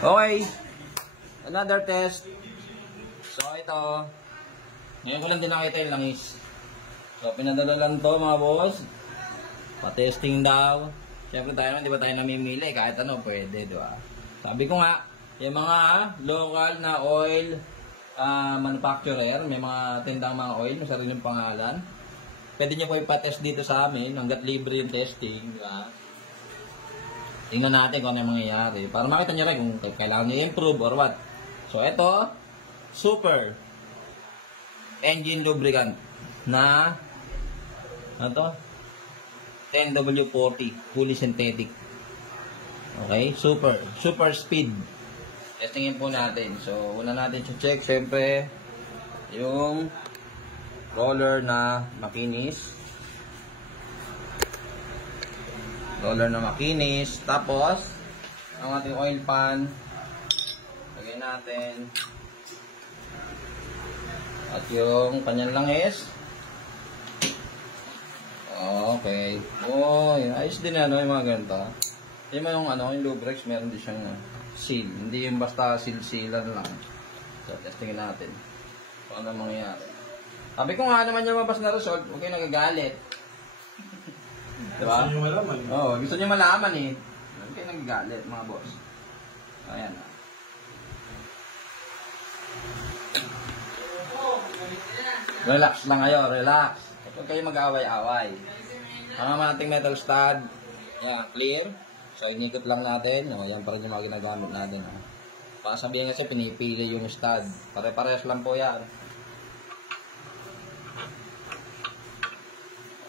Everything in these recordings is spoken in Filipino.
Okay. Another test. So, ito. Ngayon ko lang din nakita yung langis. So, pinadala lang to mga boss. Pa-testing daw. Siyempre tayo naman, di ba tayo namimili? Kahit ano, pwede, di ba? Sabi ko nga, yung mga local na oil manufacturer, may mga tindang mga oil, may sariling pangalan. Pwede nyo po ipatest dito sa amin, hanggat libre yung testing, di ba? Tingnan natin kung ano yung mangyayari. Para makita nyo rin kung kailangan nyo improve or what. So, ito, super engine lubricant na ano to? 10W40 fully synthetic. Okay? Super speed. Testingin po natin. So, una natin check syempre yung roller na makinis. Tapos ang ating oil pan lagay natin at yung kanyang langis. Okay. Ayos din ano yung mga ganito. Yung yung Lubrex meron din siyang seal, hindi yung basta seal-sealan lang. So testingin natin kung ano mangyayari. Sabi ko nga naman yung mabas na result, huwag kayo nagagalit. Diba? Gusto nyo malaman. Oo, gusto nyo malaman eh. Huwag kayo nagagalit mga boss. Ayan. Relax lang kayo, relax. Huwag kayo mag-away-away. Ang ating metal stud, clear. So, inikot lang natin. Yan pa rin yung mga ginagamit natin. Pasabihin kasi, pinipili yung stud. Pare-parehas lang po yan.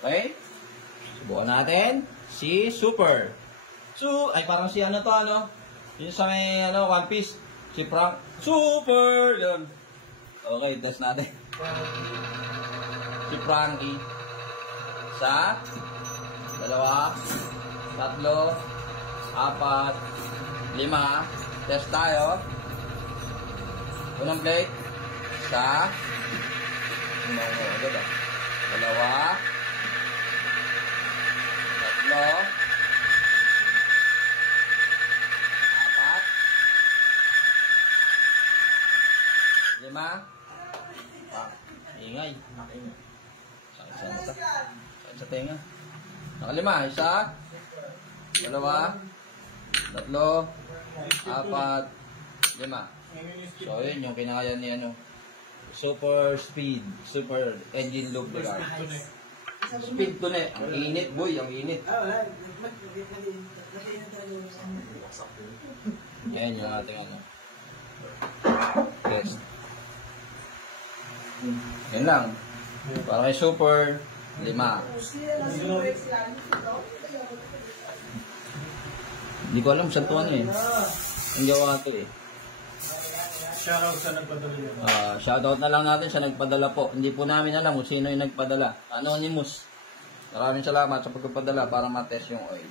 Okay? Subukan natin si Super. Ay parang si ano to yung sa may One Piece. Si Frank. Super! Yun. Okay, test natin. Si Frankie. Sa 2, 3, 4, 5. Test tayo. Unang plate. Sa 2, 4, 5. Ingay. Sakit sa tenga. Nakalima. 1, 2, 3, 4, 5. So, yun yung kinakaya ni super speed, super engine lubricant. Speed to na. Ang init, boy. Ang init. Yan yung ating test. Yan lang. Para kay Super, 5. Hindi ko alam saan ito ang gawa ito eh. Shoutout sa nagpadala niya. Shoutout na lang natin sa nagpadala po. Hindi po namin alam kung sino yung nagpadala. Anonymous. Maraming salamat sa pagpapadala para matest yung oil.